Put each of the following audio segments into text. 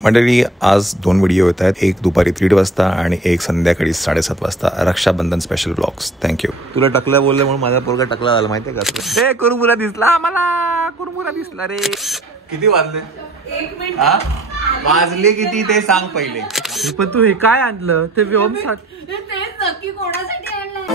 मंडळी, आज 2 व्हिडिओ येत आहेत. एक दुपारी 3 वाजता आणि एक संध्याकाळी 7:30 वाजता. Rakshabandhan special blogs. थँक्यू. तुला टकला बोलले म्हणून माझा पोरगा टकला झाला माहितीये का? हे कुरमुरा दिसला मला, कुरमुरा दिसला रे. किती वाजले? 1 मिनिट. वाजले किती ते सांग पहिले. पण तू हे काय आणलं ते व्योम तेच नक्की कोणासाठी आणलंय?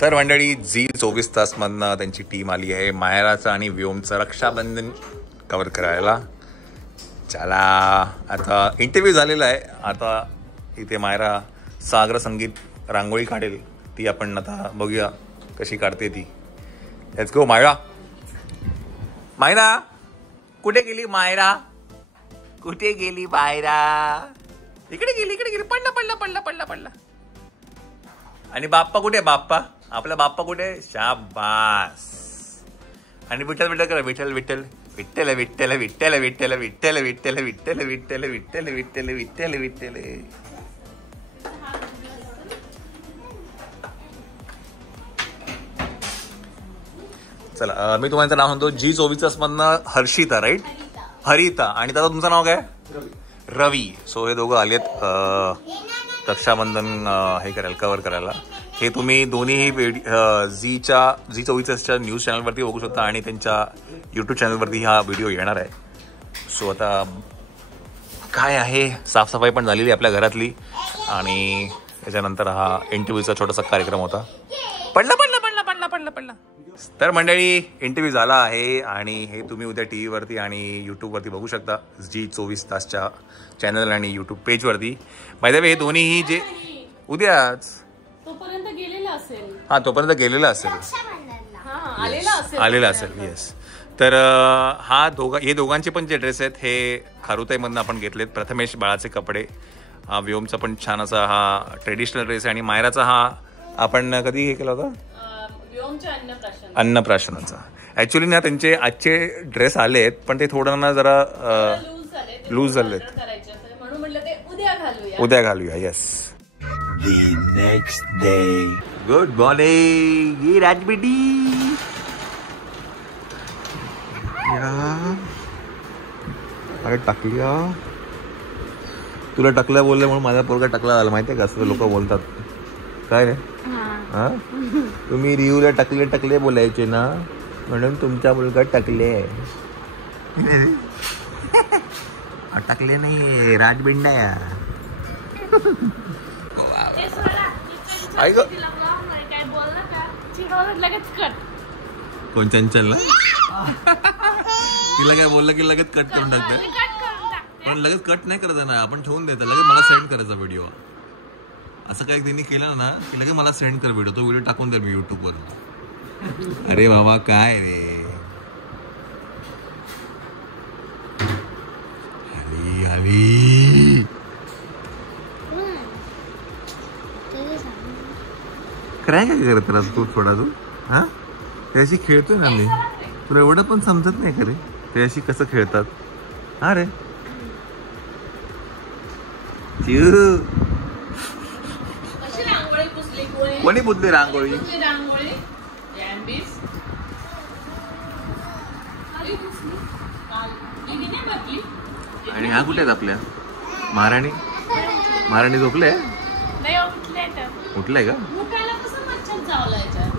तर मंडळी, झी 24 तास मधनं त्यांची टीम आली आहे मायराचं आणि व्योमचं रक्षाबंधन कव्हर करायला. चला, आता इंटरव्ह्यू झालेला आहे. आता इथे मायरा सागर संगीत रांगोळी काढेल, ती आपण आता बघूया कशी काढते ती. Let's go Myra. मायरा कुठे गेली? मायरा कुठे गेली? मायरा इकडे गेली, इकडे गेली. पडला पडला पडला पडला पडला. आणि बाप्पा कुठे? बाप्पा आपला बाप्पा कुठे? शाबास. आणि विठ्ठल विठ्ठल करा. विठ्ठल विठ्ठल विठ्ठल विठ्ठल विठ्ठल विठ्ठल विठ्ठल विठ्ठल विठ्ठल विठ्ठल विठ्ठल विठ्ठल विठ्ठल विठ्ठल. चला, मी तुम्हाला नाव सांगतो. झी 24 तास मधनं हर्षिता, राईट? हरिता. आणि दादा तुमचं नाव काय? रवी. सो हे दोघं आलेत रक्षाबंधन हे करायला, कव्हर करायला. हे तुम्ही दोन्ही झी 24 तासच्या न्यूज चॅनलवरती बघू शकता आणि त्यांच्या यूट्यूब चॅनलवरती हा व्हिडिओ येणार आहे. सो आता काय आहे, साफसफाई पण झालेली आपल्या घरातली आणि त्याच्यानंतर हा इंटरव्ह्यूचा छोटासा कार्यक्रम होता. पडला पडला पडला पडला पडला पडला. तर मंडळी, इंटरव्ह्यू झाला आहे आणि हे तुम्ही उद्या टी व्हीवरती आणि यूट्यूबवरती बघू शकता, झी 24 तासच्या चॅनल आणि यूट्यूब पेजवरती. बाय द वे, हे दोन्ही जे उद्याच तोपर्यंत गेलेला असेल. हां, तोपर्यंत गेलेला असेल, आलेला असेल. येस. तर हे दोघांचे पण जे ड्रेस आहेत हे खारुताईमधनं आपण घेतलेत. प्रथमेश बाळाचे कपडे, हा व्योमचा पण छान असा हा ट्रेडिशनल ड्रेस आहे आणि मायराचा हा आपण कधी हे केला होता, अन्नप्राशनाचा. ऍक्च्युली ना त्यांचे आजचे ड्रेस आलेत पण ते थोडं ना जरा लूज झालेत, म्हणून म्हटलं ते उद्या घालूया. Yes. The next day. Good morning, ये राजबेटी. अरे टाकल्या, तुला टकल्या बोलले म्हणून माझा पोरगा टकला झाला माहितीये का? असं लोक बोलतात. काय रे? हा, तुम्ही रियूला टकले टकले बोलायचे ना, म्हणून तुमचा मुलगा टकले. टकले नाही, राजबिंडा या. कोण चंचल? तिला काय बोललं की लगेच कट करून टाकते. पण लगेच कट नाही करायचं ना, आपण ठेवून द्यायचं. लगेच मला सेंड करायचा व्हिडिओ. असं काही त्यांनी केलं ना की लगेच मला सेंड कर व्हिडिओ. तो व्हिडिओ टाकून दे मी युट्यूबवर. अरे बाबा काय रे, हवी हवी. काय काय करत राहतो तू थोडा? तू हा त्याशी खेळतोय ना मी. तुला एवढं पण समजत नाही का रे त्याशी कसं खेळतात? हा रे कोणी पुसली रांगोळी? आणि हा कुठे आहेत आपल्या महाराणी? महाराणी झोपले? उठलाय का?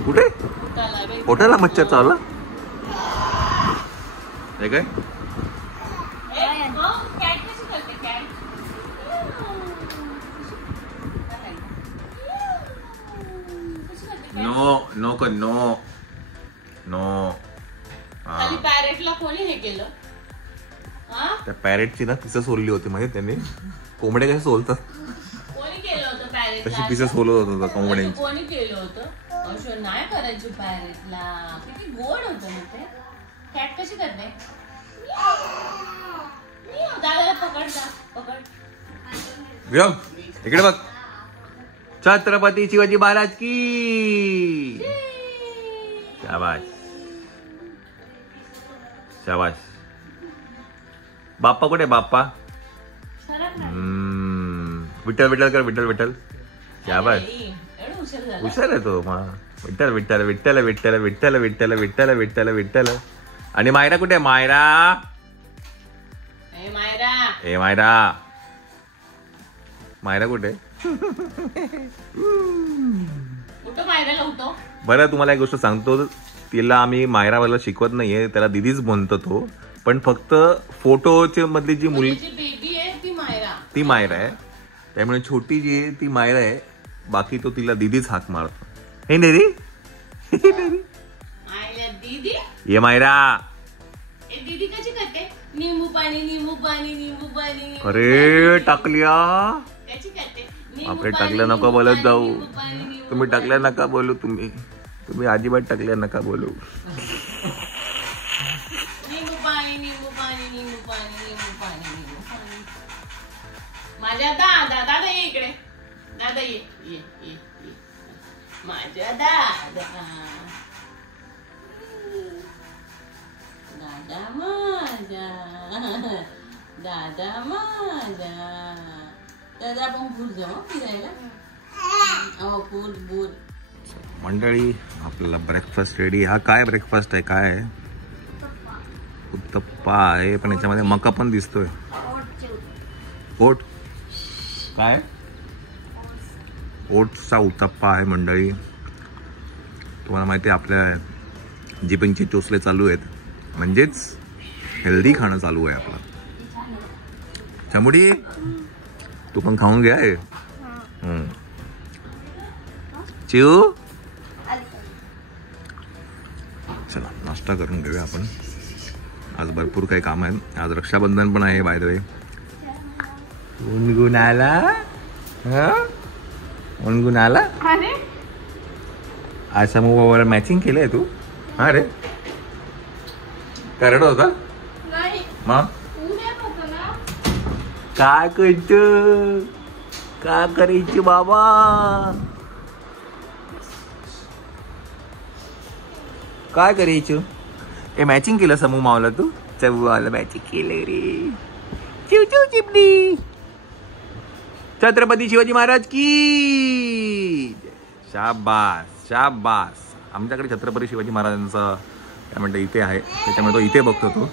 कुठे? पोटाला मच्छर चावला? हे काय? No no no no. पॅरेटला कोणी हे केलं? त्या पॅरेटची ना पिसं सोलली होती माहिती त्यांनी. कोंबड्या कशा सोलतात कोणी केलं होतं पॅरेट? तशी पिसं सोलत होतं कोंबड्यांची. कोणी केलं होतं? असं नाही करायचं पॅरेटला. किती गोड होतं ना ते. कॅट कशी करते? दादाला पकड जा, पकड. व्योम इकडे बघ. छत्रपती शिवाजी महाराज की शाबाश शाबाश. बाप्पा कुठे? बाप्पा विठ्ठल विठ्ठल कर, विठ्ठल विठ्ठल. क्या बात, एवढं हुशार झालं. हुशार आहे तो. विठ्ठल विठ्ठल विठ्ठल विठ्ठल विठ्ठल विठ्ठल विठ्ठल विठ्ठल विठ्ठल. आणि मायरा कुठे आहे? मायरा, ए मायरा, ए मायरा, मायरा कुठे? उठो मायराला उठो. बरं तुम्हाला एक गोष्ट सांगतो, तिला आम्ही मायरावाला शिकवत नाहीये, त्याला दिदीच म्हणतो तो. पण फक्त फोटोची मधली जी मुलगी जी बेबी आहे ती मायरा. ती मायरा आहे, त्यामुळे छोटी जी आहे ती मायरा आहे. बाकी तो तिला दिदीच हाक मारतो. हे नेरी आयला दीदी. ये मायरा. ए दीदी कशी करते? निंबू पाणी, निंबू पाणी, निंबू पाणी. अरे टाकल्या, कशी करते? बापरे, टाकल्या नका बोलत जाऊ. तुम्ही टाकल्या नका बोलू. तुम्ही अजिबात टाकल्या नका बोलू. निंबू पाणी, निंबू पाणी, निंबू पाणी, निंबू पाणी, निंबू पाणी. माझ्या दादा, दादा ये इकडे. दादा ये, ये, ये, ये. माझ्या दादा, दादा माझा, दादा माझा. दादा आपण भूल जाऊ फिरायला. अहो भूल भूल. मंडळी, आपल्याला ब्रेकफास्ट रेडी. हा काय ब्रेकफास्ट आहे? काय आहे? उत्तप्पा आहे, पण याच्यामध्ये मका पण दिसतोय. ओट काय? ओटचा उत्तप्पा आहे मंडळी. तुम्हाला माहिती आहे आपल्या जिभेंचे चोचले चालू आहेत, म्हणजेच हेल्दी खाणं चालू आहे आपलं. त्यामुळे तू पण खाऊन घ्या. चिऊ, चला नाश्ता करून घेऊया आपण. आज भरपूर काही काम आहे. आज रक्षाबंधन पण आहे बाय द वे. गुणगुण आला, गुणगुण आला. आज समूहावर मॅचिंग केलंय तू? हा रे, करड होता मग काय करत? काय करायचं बाबा? काय करायचं? ए मॅचिंग केलं समूह मावला तू? चौवाला मॅचिंग केलं रे. चिव चिव चिपडी. छत्रपती शिवाजी महाराज की शाबास, शाबास. आमच्याकडे छत्रपती शिवाजी महाराजांचं काय म्हणतं इथे आहे, त्याच्यामुळे तो इथे बघतो तो.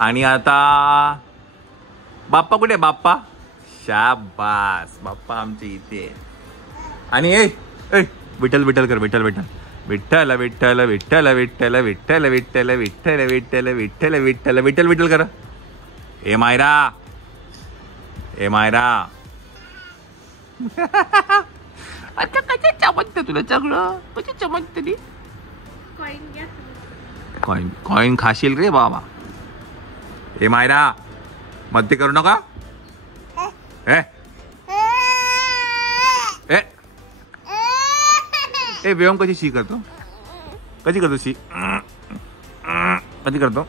आणि आता बाप्पा कुठे? बाप्पा, शाबास. बाप्पा आमचे इथे. आणि ए विठ्ठल विठ्ठल कर, विठ्ठल विठ्ठल विठ्ठल विठ्ठल विठ्ठल विठ्ठल विठ्ठल विठ्ठल विठ्ठल विठ्ठल विठ्ठल विठ्ठल विठ्ठल विठ्ठल करा. ए मायरा, ए मायरा. आता कसे चमकत तुला सगळं? कसे चमकत ती? कॉइन, कॉइन खाशील रे बाबा. ए मायरा, मस्ती करू नका. ए ए ए व्यायाम कशी शी करतो? कशी करतो शी? कशी करतो?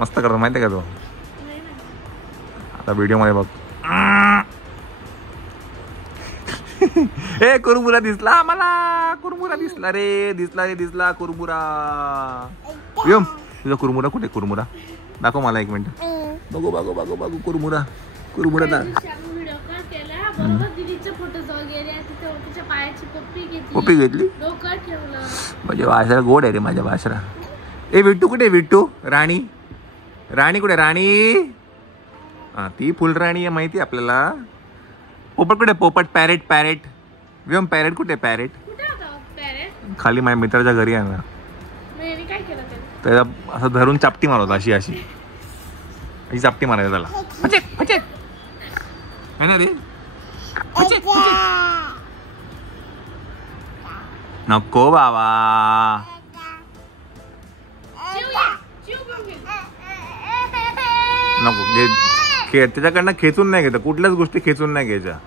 मस्त करतो माहिती आहे का तो? आता व्हिडिओ मध्ये बघ. ए कुरमुरा दिसला मला, कुरमुरा दिसला रे, दिसला रे, दिसला कुरमुरा. व्यायाम तुझा कुरमुरा कुठे? कुरमुरा दाखव मला एक मिनिट. बघू बघू बघू बघू कुरमुरा, कुरमुरा दाख. पप्पी घेतली म्हणजे वासरा गोड आहे रे माझ्या वासरा. ए विट्टू कुठे? विट्टू राणी, राणी कुठे? राणी हा ती फुल राणी आहे माहिती आपल्याला. पोपट कुठे? पोपट. Parrot, parrot. व्योम पॅरेट कुठे? पॅरेट खाली माझ्या मित्राच्या घरी आहे ना. त्याला असं धरून चापटी मारत, अशी अशी अशी चापटी मारायचं त्याला. है ना रे? नको बाबा. नको खेळ, त्याच्याकडनं खेचून नाही घ्यायचं. कुठल्याच गोष्टी खेचून नाही घ्यायच्या,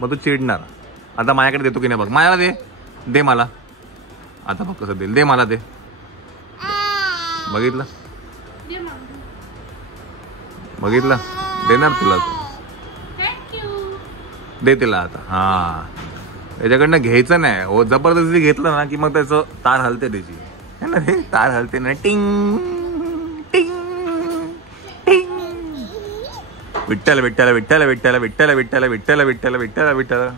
मग तू चिडणार. आता माझ्याकडे देतो की नाही बघ. मला दे, दे मला. आता बघ कसं देईल. दे मला, दे. बघितलं, बघितलं, देणार तुला तो. दे तिला आता. हा त्याच्याकडनं घ्यायचं नाही हो. जबरदस्ती घेतलं ना की मग त्याचं तार हलते त्याची. है ना रे? तार हलते ना. टिंग टिंग टिंग. विठ्ठल विठ्ठल विठ्ठल विठ्ठल विठ्ठल विठ्ठल विठ्ठल विठ्ठल विठ्ठल विठ्ठल.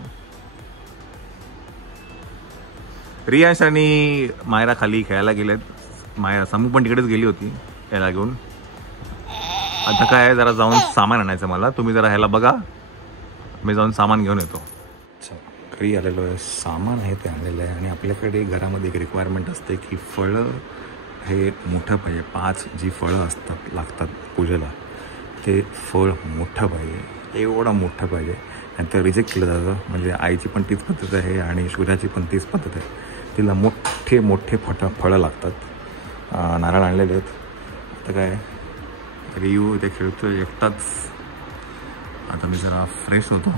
रियांश आणि मायरा खाली खेळायला गेलेत. मायरा समू पण तिकडेच गेली होती याला घेऊन. आता काय जरा जाऊन सामान आणायचं मला. तुम्ही जरा ह्याला बघा, मी जाऊन सामान घेऊन येतो. घरी आलेलो आहे, सामान आहे ते आणलेलं आहे. आणि आपल्याकडे घरामध्ये एक रिक्वायरमेंट असते की फळं हे मोठं पाहिजे. 5 जी फळं असतात लागतात पूजेला, ते फळ मोठं पाहिजे, एवढं मोठं पाहिजे. नंतर रिजेक्ट केलं जातं. म्हणजे आईची पण तीच पद्धत आहे आणि सूर्याची पण तीच पद्धत आहे. तिला मोठे मोठे फळं लागतात. नारळ आणलेले आहेत. आता काय रियू इथे खेळतो एकटाच. आता मी जरा फ्रेश होतो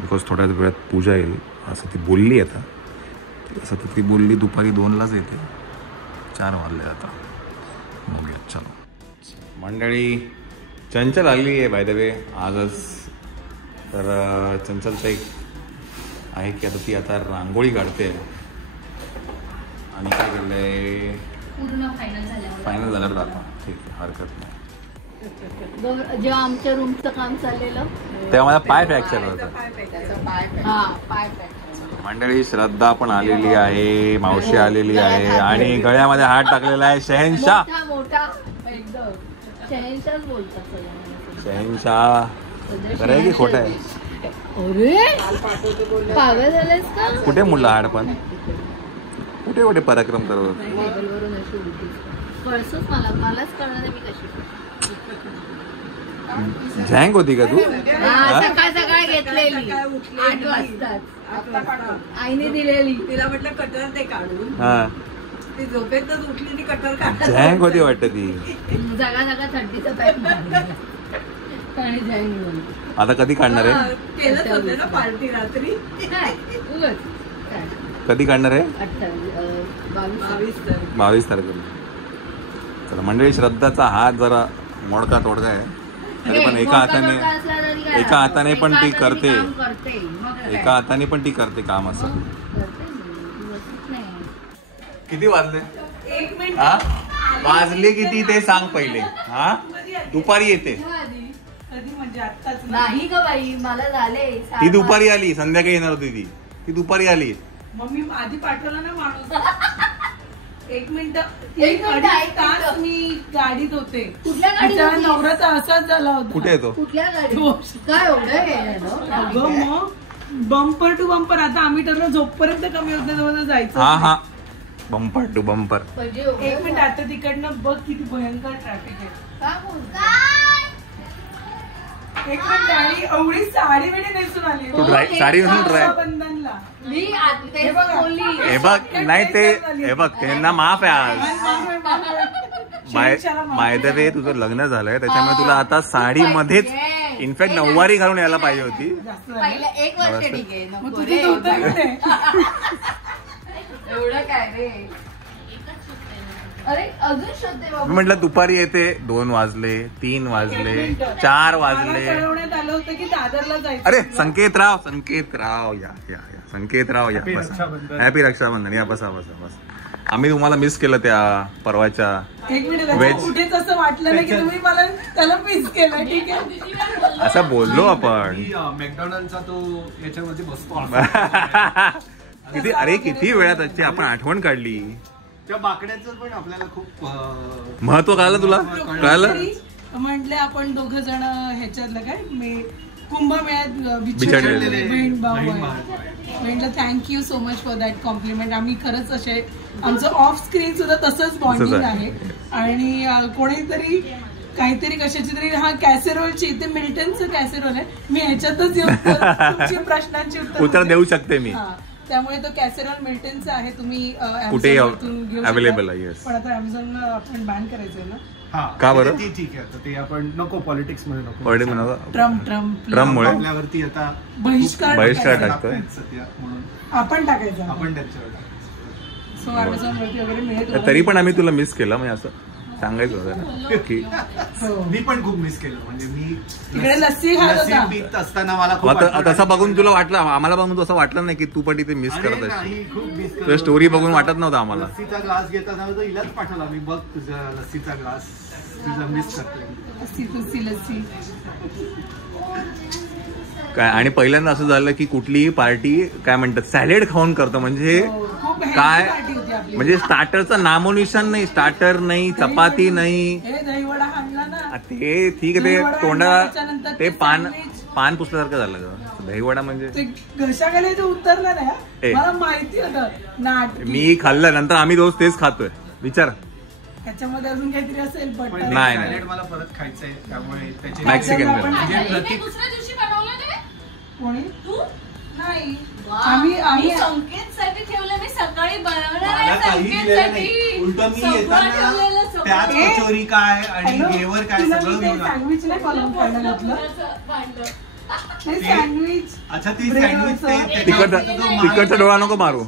बिकॉज थोड्या वेळात पूजा येईल असं ती बोलली. आता असं तर ती बोलली दुपारी 2लाच येते. 4 वाजले आता. बघूया चलो. मंडळी चंचल आली आहे बाय द वे आजच. तर चंचलचं एक आहे की आता ती आता रांगोळी काढते. आणि काय केलं आहे पूर्ण फायनल झाल्यावर आता ठीक आहे, हरकत नाही. जेव्हा आमच्या रूमचं काम चाललेलं तेव्हा माझा पाय फ्रॅक्चर होता. हा पाय फ्रॅक्चर. मंडळी श्रद्धा पण आलेली आहे, मावशी आलेली आहे आणि गळ्यामध्ये हात टाकलेला आहे शहेनशाह. मोठा मोठा एकदम शहेनशाहच बोलतात सगळ्यांना. शहेनशाह खरं आहे की खोटं आहे? अरे पागल झालेस का? कुठे मुडला हाड पण? कुठे कुठे पराक्रम करत होते? टेबलवरून अशी उलटी कळसच मलाच कळणार नाही मी कशी. झँक होती का तू? सकाळ सकाळ घेतलेली 8 वाजताच आईने दिलेली. तिला म्हटलं कटर ते काढून. हा ती झोपेतच उठली, ती कटर काढ. झँक होती वाटतं ती. जगा जगा थंडीचा पॅक आणि जाईन. आता कधी काढणार आहे? केलंच होते ना पार्टी रात्री. कधी काढणार आहे? 22 तारखेला. चला मंडळी श्रद्धाचा हात जरा मोडका तोडका आहे तरी पण एका हाताने पण ती करते. एका हाताने पण ती करते काम. असं किती वाजले? 1 मिनिट. हा वाजले किती ते सांग पहिले. हा दुपारी येते कधी म्हणजे आत्ताच नाही ग बाई मला झाले. ती दुपारी आली, संध्याकाळी येणार होती ती दुपारी आली. मम्मी आधी पाठवला ना माणूस. 1 मिनिट. एक मिनिट, 1 तास मी गाडीत होते. कुठल्या गाडीत तिचा होतीस? नवराचा असाच झाला होता. कुठे येतो? कुठल्या गाडी काय एवढं अगं मग बंपर टू बंपर. आता आम्ही ठरलं झोपपर्यंत कमी होत नाही जायचं. हा हा बंपर टू बंपर. 1 मिनिट. आता तिकडनं बघ किती भयंकर ट्रॅफिक आहे. 1 मिनिट. आणि एवढी साडी बिडी नेसून आली. तू साडी नेसून रक्षाबंधनला. मी तेच बोलली. हे बघ नाही ते हे बघ त्यांना माफ आहे आज. बाय द वे तुझं लग्न झालंय त्याच्यामुळे तुला आता साडीमध्येच इनफॅक्ट नऊवारी घालून यायला पाहिजे होती. पहिल्या 1 वर्ष ठीक आहे मग नको तुझं रे. धोतर कुठे? एवढं काय रे. अरे अजून शोधते बाबा. मी म्हटलं दुपारी येते. 2 वाजले, 3 वाजले, 4 वाजले. मला कळवण्यात आलं होतं की दादरला जायचं. अरे संकेतराव या या या संकेतराव या बसा. हॅपी रक्षाबंधन. या बसा बसा बसा. आम्ही तुम्हाला मिस केलं त्या परवाच्या 1 मिनिट. कुठेच असं वाटलं नाही की तुम्ही मला त्याला मिस केलं. ठीक आहे असं बोललो आपण. मॅकडॉनल्डचा तो याच्यामध्ये बसतो. किती अरे किती वेळा त्याची आपण आठवण काढली. त्या बाकड्याचं पण आपल्याला खूप महत्व कळालं तुला? कळालं? म्हटले आपण 2 जण ह्याच्यातलं काय मी कुंभमेळ्यात बिछाडलेले बहीण भाऊ आहे. म्हटलं thank you so much for that compliment. आम्ही खरंच असे आमचं ऑफ स्क्रीन सुद्धा तसंच बॉन्डिंग आहे. आणि कोणीतरी काहीतरी कशाची तरी हा कॅसेरोलची ते मिल्टनचं कॅसेरोल आहे. मी ह्याच्यातच येऊन तुमची प्रश्नांची उत्तर देऊ शकते मी. त्यामुळे तो कॅसेरोल मिल्टनचा आहे. तुम्ही कुठे घेऊ अवेलेबल आहे. पण आता अमेझॉनला आपण बॅन करायचंय ना. का बरं? ती ठीक आहे. तर ते आपण नको पॉलिटिक्स मध्ये नको. ट्रम्पमुळे आपल्यावरती आता बहिष्कार टाकतोय सध्या म्हणून आपण टाकायचं. आपण त्यांच्यावर सो अमेझॉन वरती वगैरे मिळेल. तरी पण आम्ही तुला मिस केलं म्हणजे असं सांगायचं होतं की मी पण खूप मिस केलं. म्हणजे मी तिकडे लस्सी खात होता. पीत असताना मला खूप आठवण तसं आली. बघून तुला वाटलं आम्हाला बघून असं वाटलं नाही की तू पण तिथे मिस अरे करत असशील. नाही, खूप मिस तुझ्या स्टोरी बघून वाटत नव्हतं आम्हाला. लस्सीचा ग्लास घेताना हिलाच पाठवला मी. बघ तुझा लस्सीचा ग्लास तुझा मिस करतोय. लस्सी तुलसी लस्सी. काय आणि पहिल्यांदा असं झालं की कुठलीही पार्टी काय म्हणतात सॅलेड खाऊन करतो म्हणजे खूप healthy काय party होती आपली. म्हणजे स्टार्टरचं नामोनिशान नाही, स्टार्टर नाही, चपाती नाही. हे दहीवडा आणला ना. ते ठीक आहे, दहीवडा ते तोंडाला त्याच्यानंतर ते ते sandwich. पान पुसल्यासारखं झालं ग. दहीवडा म्हणजे ते घशाखाली जे उतरलं ना ए. मला माहिती होतं नाट मी खाल्लं नंतर आम्ही रोज तेच खातोय. विचार त्याच्यामध्ये अजून काहीतरी असेल पण बटर. ते नाही, salad नाही. मला परत खायचंय त्यामुळे त्याचे Mexican आपण- म्हणजे हे प्रतीक दुसऱ्या दिवशी बनवलं ते कोणी तू नाही वा. आम्ही मी संकेतसाठी ठेवलं. मी सकाळी बनवणार मला आहे काही दिलेलं नाही. संकेतसाठी. उलट मी सगळं येताना ठेवलेलं, सगळं. त्याच ए, कचोरी काय आणि हॅलो, घेवर काय तुला सगळं मी ते घेऊन आलो. सँडविच नाही बनवून खायला घातलं भांडं. ते ते- सँडविच अच्छा ती Bread सँडविच ते also. तिकडचा डोळा नको मारू.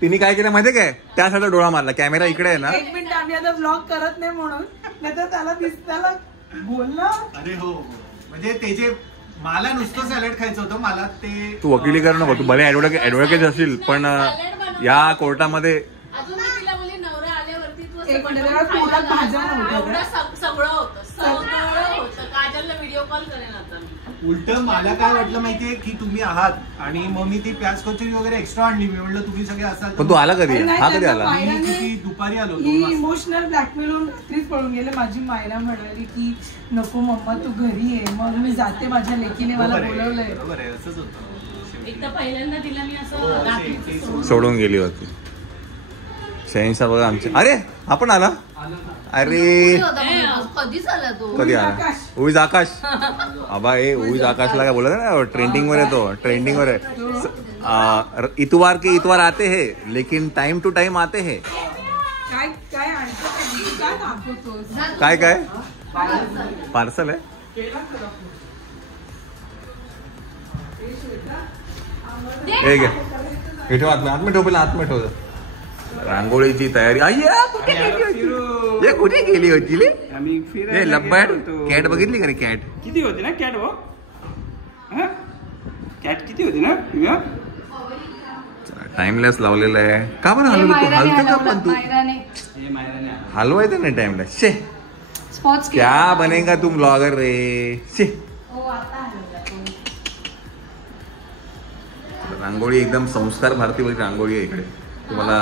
तिने काय केलं माहितीये काय, त्यासाठी डोळा मारला. कॅमेरा इकडे आहे ना. एक मिनिट आम्ही आता ब्लॉग करत नाही म्हणून नाही तर त्याला बोल ना. अरे हो हो. म्हणजे ते जे मला नुसतं सॅलड खायचं होतं मला ते तू वकिली कर नको, तू भले ऍडव्होकेट असशील पण या कोर्टामध्ये अजून मी तिला बोलली नवरा आल्यावरती तू असं एक मिनिट, बनवून जरा खायला पोटात भाज्या घाल. नव्हत्या एवढं सगळं होतं. काजलला व्हिडिओ कॉल करेन आता मी. उलट मला काय वाटलं माहितीये की तुम्ही आहात आणि मग मी ती प्याज कचोरी वगैरे एक्स्ट्रा आणली. मी म्हणलं तुम्ही सगळे असाल तर पण तू आला कधी, अरे नाही, हा कधी त्यांना आला? माहिती- मी किती दुपारी आलो 2 ही वाजता. इमोशनल ब्लॅकमेल होऊन रात्रीच पळून गेले. माझी मायरा म्हणाली की नको मम्मा तू घरी ये. मग मी जाते, माझ्या लेकीने मला बरोबर आहे, बोलवलंय. बरोबर आहे, असंच होतं. एक तर पहिल्यांदा तिला मी असं हो, ते- रात्रीचं ते सोडून- सोडून गेली होती. शहेनशाह बघा आमचे. अरे आपण आला. अरे कधीच आला तो. कधी आला? आकाश. उईज आकाश. आबा ए उईज आकाशला काय बोलत ना, ट्रेंडिंग वर येतो, ट्रेंडिंग वर आहे. इतवार के इतवार आते हैं लेकिन टाइम टू टाइम आते हैं. काय काय आणतो काय दाखवतोस? काय काय पार्सल आहे. हे घ्या, हे ठेव आतमध्ये, आतमध्ये ठेव, पहिला आतमध्ये ठेव. रांगोळीची तयारी. अय्या कुठे गेली होती, हे कुठे गेली होती ले? आम्ही हे फिरायला लब्बड गेलो होतो. कॅट बघितली का रे? कॅट किती होती ना कॅट हो? कॅट किती होती ना तुझ्या? टाइमलेस लावलेला आहे. का बरं हलवतो तू? हलतो का पण तू? हे मायराने हलवायचं नाही टाइमलेस. शे स्पॉट्स क्या बनेगा तुम ब्लॉगर रे. शे रांगोळी एकदम संस्कार भारतीय रांगोळी आहे इकडे. तुम्हाला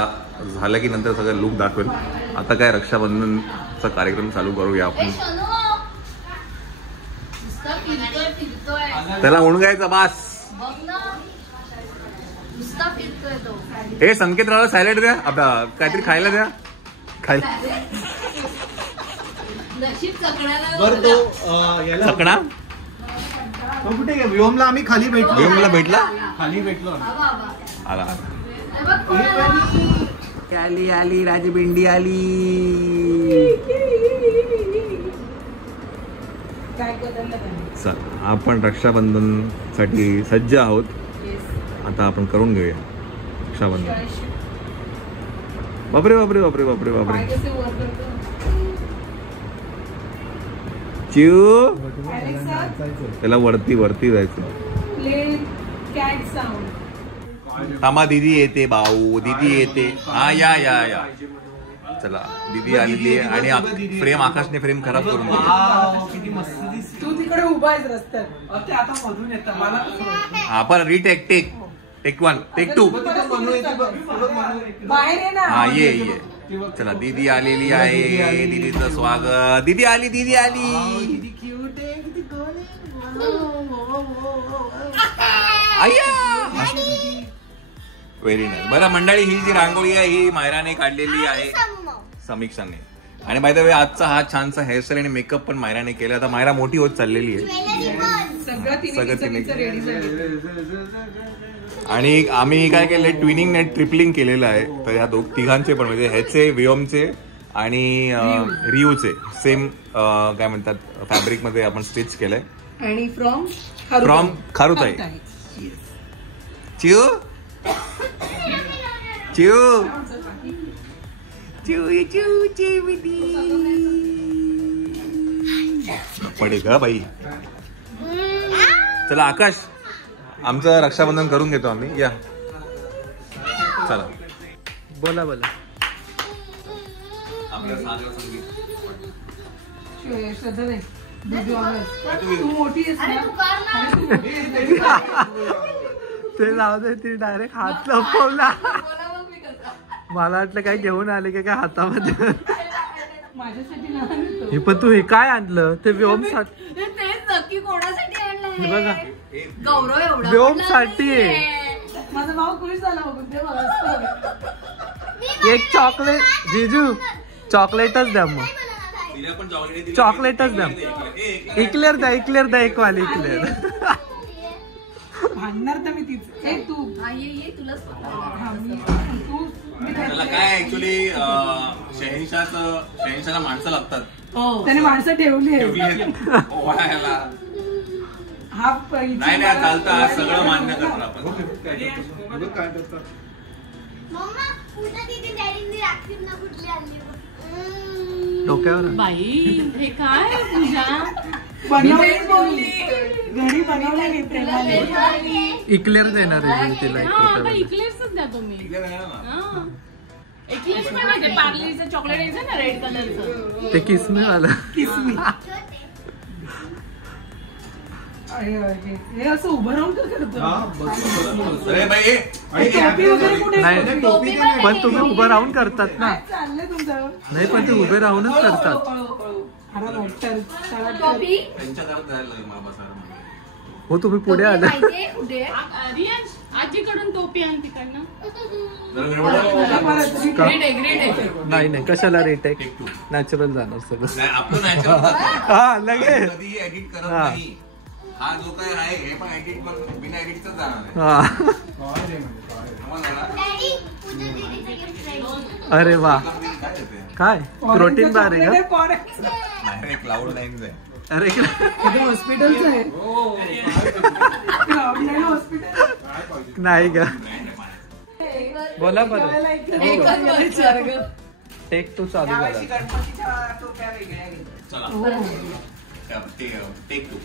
झालं की नंतर सगळं लुक दाखवेल. आता काय रक्षाबंधनचा कार्यक्रम चालू करूया आपण. नुसता फिरतोय. त्याला उणगायचा बास. बघ ना नुसता फिरतोय तो. हे संकेतरावला सॅलेड द्या, आता काहीतरी खायला द्या. खायला नशीब चकण्याला बरं तो याला चकणा तो कुठे गेला? व्योमला आम्ही खाली भेटलो. मला भेटला. खाली भेटलो आम्ही. आला हे बघ कोण आलं. आली आली राजबिंडी आली. काय बदललं त्याने? चल आपण रक्षाबंधन साठी सज्ज आहोत. आता आपण करून घेऊया रक्षाबंधन. बापरे बापरे बापरे बापरे बापरे. काय कसे वर करतो? चिव Alexa, त्याला वरती वरती जायचं. play cat sound. थांबा दीदी येते, भाऊ दीदी येते. हा या या या. चला दीदी आलेली आहे आणि फ्रेम आकाशने फ्रेम खराब करून दिली. वाव, किती मस्त दिसते. तू तिकडे उभा आहेस रस्त्यात. ते आता मधून येतं मला कसं वाटतं? आपण रिटेक टेक टेक 1 टेक 2. बाहेर ये ना. हा ये ये. चला दीदी आलेली आहे. दीदीचं स्वागत. दीदी आली, दीदी आली. किती क्यूट आहे, किती गोड आहे. Very nice. बरं मंडळी, ही जी रांगोळी आहे ही मायराने काढलेली आहे, समीक्षाने. आणि बाय द वे आजचा हा छानसा हेअरस्टाईल आणि मेकअप पण मायराने केला. आता मायरा मोठी होत चाललेली आहे. सगळं तिने रेडी झालं. आणि आम्ही काय केलंय, ट्विनिंग नेट ट्रिपलिंग केलेलं आहे. तर ह्या तिघांचे पण म्हणजे ह्याचे, व्योमचे आणि रियूचे सेम काय म्हणतात फॅब्रिक मध्ये आपण स्टिच केलंय. आणि फ्रॉम खारुताई. चिव चिव चिव चिव चिवडी पडे ग बाई. चला आकाश, आमचं रक्षाबंधन करून घेतो आम्ही. या चला. बोला बोला. आपल्या सागर संगीत श्रद्धा तू मोठी आहेस ना. ते जाऊ दे, ती डायरेक्ट हात लपवला. मला वाटलं काय घेऊन आले की काय हातामध्ये. माझ्यासाठी लहान आहे तो. हे पण तू हे काय आणलं ते व्योम साठी. तेच नक्की कोणासाठी आणलंय हे बघा गौरव एवढा व्योम पडला साठी नाहीये. माझा भाऊ खुश झाला बघून ते मला. एक चॉकलेट. जिजू चॉकलेटच द्या मग. तिला पण चॉकलेट दिली. चॉकलेटच द्या. इक्लेअर द्या, इक्लेअर द्या, एक वाली इक्लेअर. भांडणार तर मी तीच. ए तू हा, ये तुला हा, तू मी त्याला काय ऍक्च्युली शहेनशाला माणसं लागतात. त्याने माणसं ठेवली ठेवली आहे. आहेत ओवाळायला. हा नाही नाही चालतं, आज सगळं मान्य करतो आपण. काय करतात मम्मा कुठं तिथे डॅडींनी राखी ना कुठली आणली डोक्यावर बाई हे काय तुझ्या बनवली घरी बनवलेली प्रेमाने. इक्लेअर देणार आहे मी तिला हा आता 1 रुपया. इक्लेअर्सच द्या तुम्ही. इकडे वेळा ना. हा इक्लेअर्स पण आहे पार्लेचं चॉकलेट यायचं ना रेड कलरचं. ते किसमी आलं. किसमी. हे असं उभं राहून का करतो. अरे बाई ए. आणि टोपी वगैरे कुठे नाही टोपी काय पण तुम्ही उभं राहून करतात ना. चाललंय तुमचं. नाही पण ते उभे राहूनच करतात. टोपी त्यांच्या घरात जायला लागेल मला बसायला. हो तुम्ही पुढे आले. माहितीये कुठे रियांश आजीकडून टोपी आण तिकडनं. जरा गडबड. का? ग्रेड आहे. नाही नाही कशाला रेटेक. Take two. नॅचरल जाणार सगळं. नाही आपलं नॅचरल. हा लगेच. कधी एडिट करत हा. नाही. हा जो काय आहे हे पण एडिट पण बिना एडिटच जाणार आहे. हा समजलं ना? डॅडी पूजा दीदीचं गिफ्ट राहील. अरे वा. काय येते? काय प्रोटीन बार आहे का? नाही क्लाउड नाईनच आहे. अरे हॉस्पिटलचं आहे. हॉस्पिटल नाही का. बोला बरं. एकच विचार ग. टेक टू चालू करा. चला टेक टू.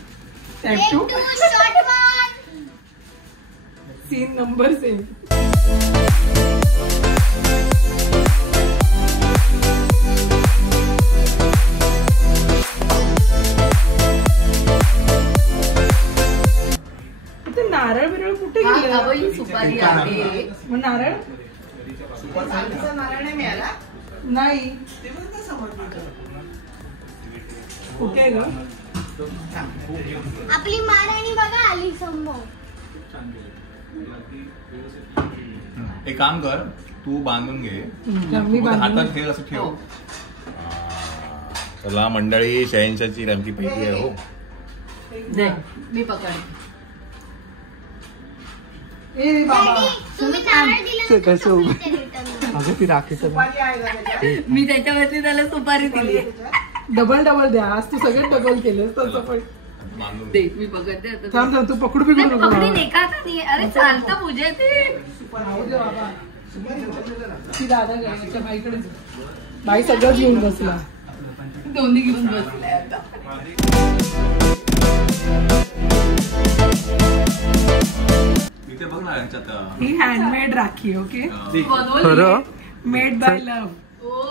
टॅटू Too short one. Scene number same. ते नारळ बिरळ कुठे हा, गेलं. अगं, ही सुपारी आहे. मग नारळ नाही कुठे आहे ग. आपली महाराणी बघा आली समोर. एक काम कर तू बांधून घे. मी फक्त हातात बांधून ठेव असं ठेव. चला मंडळी शहेनशाची रमकी पैकी आहे हो. दे, मी पकडते. ए बाबा डॅडी तुम्ही नारळ दिलं ते ना कसं उभं? chocolate return. अगं ती राखीचं मी त्याच्यावरती त्याला सुपारी दिली. डबल द्या. आज तू सगळं डबल केलंस तसं पण. बांधून दे, मी पकडते आता. थांब थांब तू पकडू बिकडू नाही, नको. पकडी नाही का आता नाही. अरे चालतं पूजे ते. राहू दे बाबा. ती दादा गायच्या बाईकडे बाई सगळंच घेऊन बसला. दोन्ही घेऊन बसले आता. इथे बघ ना यांच्यात. ही हँडमेड राखी. ओके खरं मेड बाय लव्ह.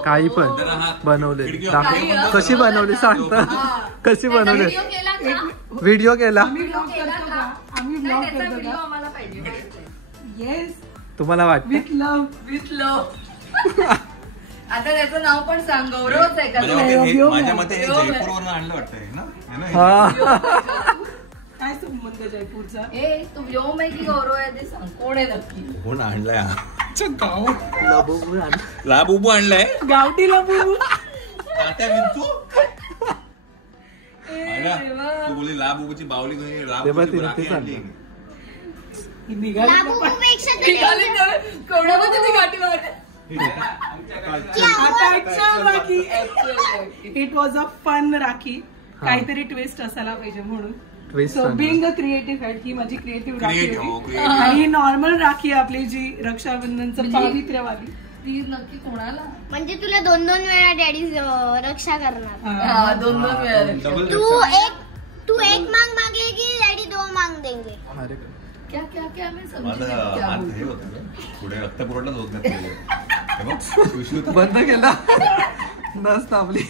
काही पण जरा हा बनवले. खिडकी दाखव कशी बनवली सांगता. कशी बनवली. व्हिडिओ केला का? व्हिडिओ केला. आम्ही ब्लॉग करतो का. आम्ही ब्लॉग त्याचा करतो व्हिडिओ का. आम्हाला पाहिजे. येस तुम्हाला वाटतं विथ लव्ह. विथ लव. आता त्याचं नाव पण सांग. गौरवच आहे का माझ्या तो? मते हे- व्योम आहे. माझ्या मते हे व्योम आहे. जयपूरवरून आणलं वाटतं हे ना? हे ना? हा काय संबंध जयपूरचा. ए तू व्योम आहे की गौरव आहे ते सांग. कोण आहे नक्की? कोण आणलाय हा? लबोबू आण. लाबुबू आणलाय. गावठी लबू. तात्या विंचू? अगं, तू बोलली लाबुबूची बावली घेऊन ये, तेव्हा लाबुबूची तिने राखी ते आणली. ही निघाली का पण? लाबूपेक्षा तर निघाली तर केवढ्यामध्ये ती गाठी वाट. आताच्या rakhi. It was a fun rakhi. काहीतरी ट्विस्ट असायला पाहिजे म्हणून. Twist सो सांगा. बिंग अ क्रिएटिव्ह हेड ही माझी क्रिएटिव्ह राखी Creative, हो, होती. creative. आणि ही नॉर्मल राखी आहे आपली जी रक्षाबंधनचं म्हणजे- पावित्र्यवाली. ती नक्की कोणाला? म्हणजे तुला 2-2 वेळा डॅडी रक्षा करणार. हा, 2-2 वेळा. डबल तू एक मांग मांगेगी डॅडी 2 मांग देंगे. अरे क्या क्या क्या मैं समझी माझं नहीं क्या हात बोल. हे होतं ग. पुढे रक्तपुरवठाच होत नाही पहिले. हे बघ, पिशवी होती. बंद केला. नस थांबली.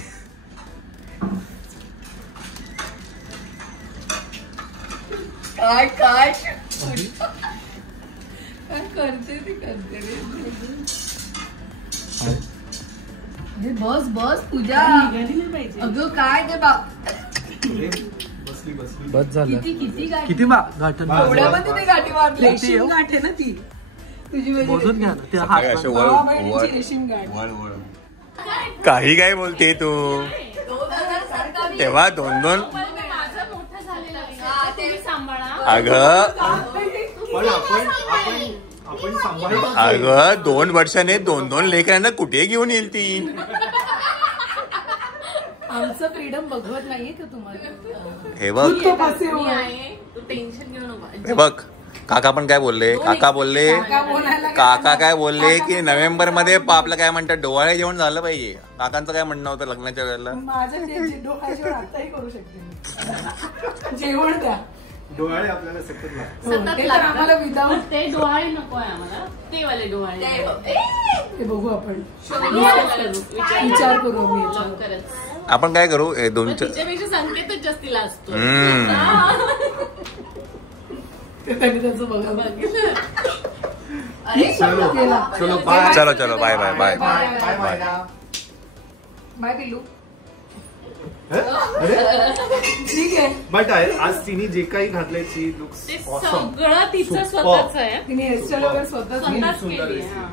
काय काय करते ती करते रे. बस बस पूजा. अगं काय ते बस झालं. किती गाठी किती गाठन एवढ्यामध्ये ते गाठी मारले. किती हो? गाठ आहे ना ती तुझी मोजून घ्या ना ते काय हात अशे भावाबहिणीची रेशीम गाठ. काही काय बोलते तू तेव्हा 2-2 माझं मोठं झालेलं आहे. तुम्ही सांभाळा. अगं पण आपण सांभाळतो. अगं 2 वर्षाने 2-2 लेकरांना कुठे घेऊन येईल ती. आमचं फ्रीडम बघवत नाहीये का तुम्हाला? हे बघ तो कसे मी होणार? आहे. तू टेन्शन घेऊ नको. हे बघ काका पण काय बोलले. काका बोलले काका काय बोलले की नोव्हेंबर मध्ये आपलं काय म्हणतात डोहाळे जेवण झालं पाहिजे. काकांचं काय म्हणणं होतं लग्नाच्या वेळेला. माझ्या डोळ्याशिवाय आताही करू शकते मी. जेवण द्या. डोळे आपल्याला सतत लागतात. हो, ते तर आम्हाला विदाऊट ते डोहाळे नको आहे आम्हाला. ते वाले डोहाळे ते बघू आपण विचार करू आम्ही याच्यावर. लवकरच. आपण काय करू हे 2 तिच्यापेक्षा संकेतच जास्ती लाजतो. ते त्यांनी त्याचं बघा अरे चलो चलो बाय. चलो चलो bye bye bye bye bye. Bye पिल्लू. ठीक आहे. बट आज तिने जे काही घातलंय ती लुक्स ते ऑसम. सगळं तिचं स्वतःच आहे. तिने हेअरस्टाईल वगैरे स्वतःच केली. स्वतःच सुंदर केली. दिसते. हा.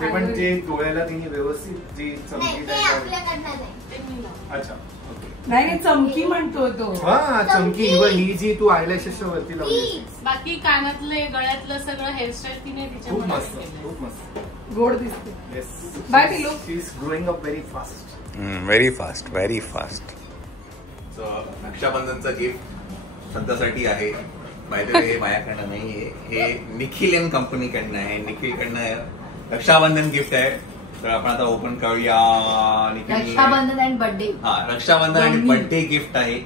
ते पण ते डोळ्याला तिने व्यवस्थित जी चमकी नाही ते द्यायला- आपल्याकडनं नाही. ते मी लावते. अच्छा ओके. नाही नाही चमकी म्हणतो तो. हा चमकी इव्हन ही जी तू आयलॅशेसच्या वरती लावली Please. बाकी कानातले गळ्यातलं सगळं हेअरस्टाईल तिने तिच्या खूप मनात मस्त केलंय. खूप मस्त. गोड दिसते. येस. Bye, पिल्लू. She is growing up very fast. Very fast very fast. रक्षाबंधनचं गिफ्ट सध्यासाठी आहे. माहिती हे माझ्याकडनं नाहीये. हे निखिल एन कंपनीकडनं आहे. निखिलकडनं रक्षाबंधन गिफ्ट आहे. तर आपण आता ओपन करूया. Nikhil Rakshabandhan and birthday. हा रक्षाबंधन आणि दोन्ही. बर्थडे गिफ्ट आहे.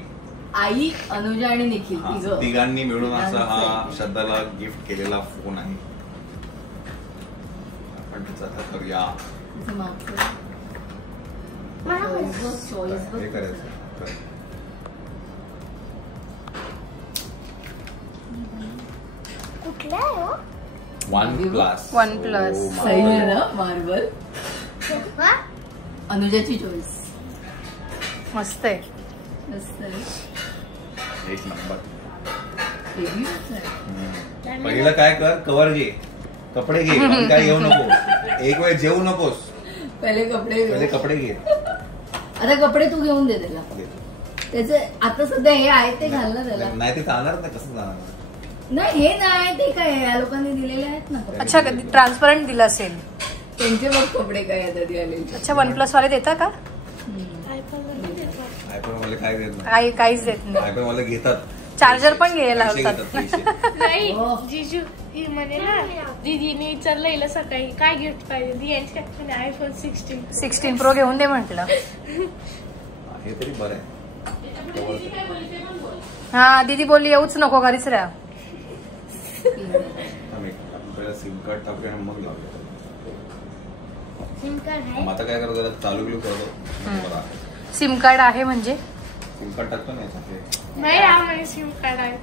आई अनुजा आणि निखिल हा, तिघं. तिघांनी मिळून असा हा श्रद्धाला गिफ्ट केलेला फोन आहे. आपण त्याचं आता करूया. तिचं मागचं. चॉईस बघ. हे करायचं. कुठला आहे हो? OnePlus. OnePlus. Oh my सही आहे God. ना मार्बल. हा? अनुजाची चॉईस. मस्त आहे. मस्त आहे. एक नंबर. वेगळी मस्त आहे. पहिलं काय कर कवर घे कपडे घे आणि काय घेऊ नको. एक वेळ जेवू नकोस. पहिले कपडे पहिले कपडे घे. आता कपडे तू घेऊन दे त्याला. त्याचे आता सध्या हे आहे ते घाल ना त्याला. नाही ते चालणार नाही. कसं जाणार. नाही हे नाही ते काय या लोकांनी दिलेले आहेत ना कपडे. अच्छा कधी ट्रान्सपरंट दिलं असेल. त्यांचे बघ कपडे काय आहेत आधी आले. अच्छा OnePlus वाले देता का? आयफोन वाले काय देत नाही. काहीच देत नाही. आयफोन वाले घेतात. चार्जर पण घ्यायला पैसे लावतात. घेतात, पैसे. नाही हो. जिजू ही म्हणे ना दीदीने विचारलं हिला सकाळी काय गिफ्ट पाहिजे दी यांची काय आयफोन 16. 16 Pro घेऊन दे म्हटलं. हे तरी बरं आहे. हा दीदी बोलली येऊच नको घरीच राहा. आपल्याला सिम कार्ड टाकूया आणि मग लावूया. सिम कार्ड आहे. आता काय करतो जरा चालू बिलू करतो. सिम कार्ड आहे म्हणजे सिम कार्ड टाकतो ना याच्यात. नाही हा म्हणे सिम कार्ड आहे.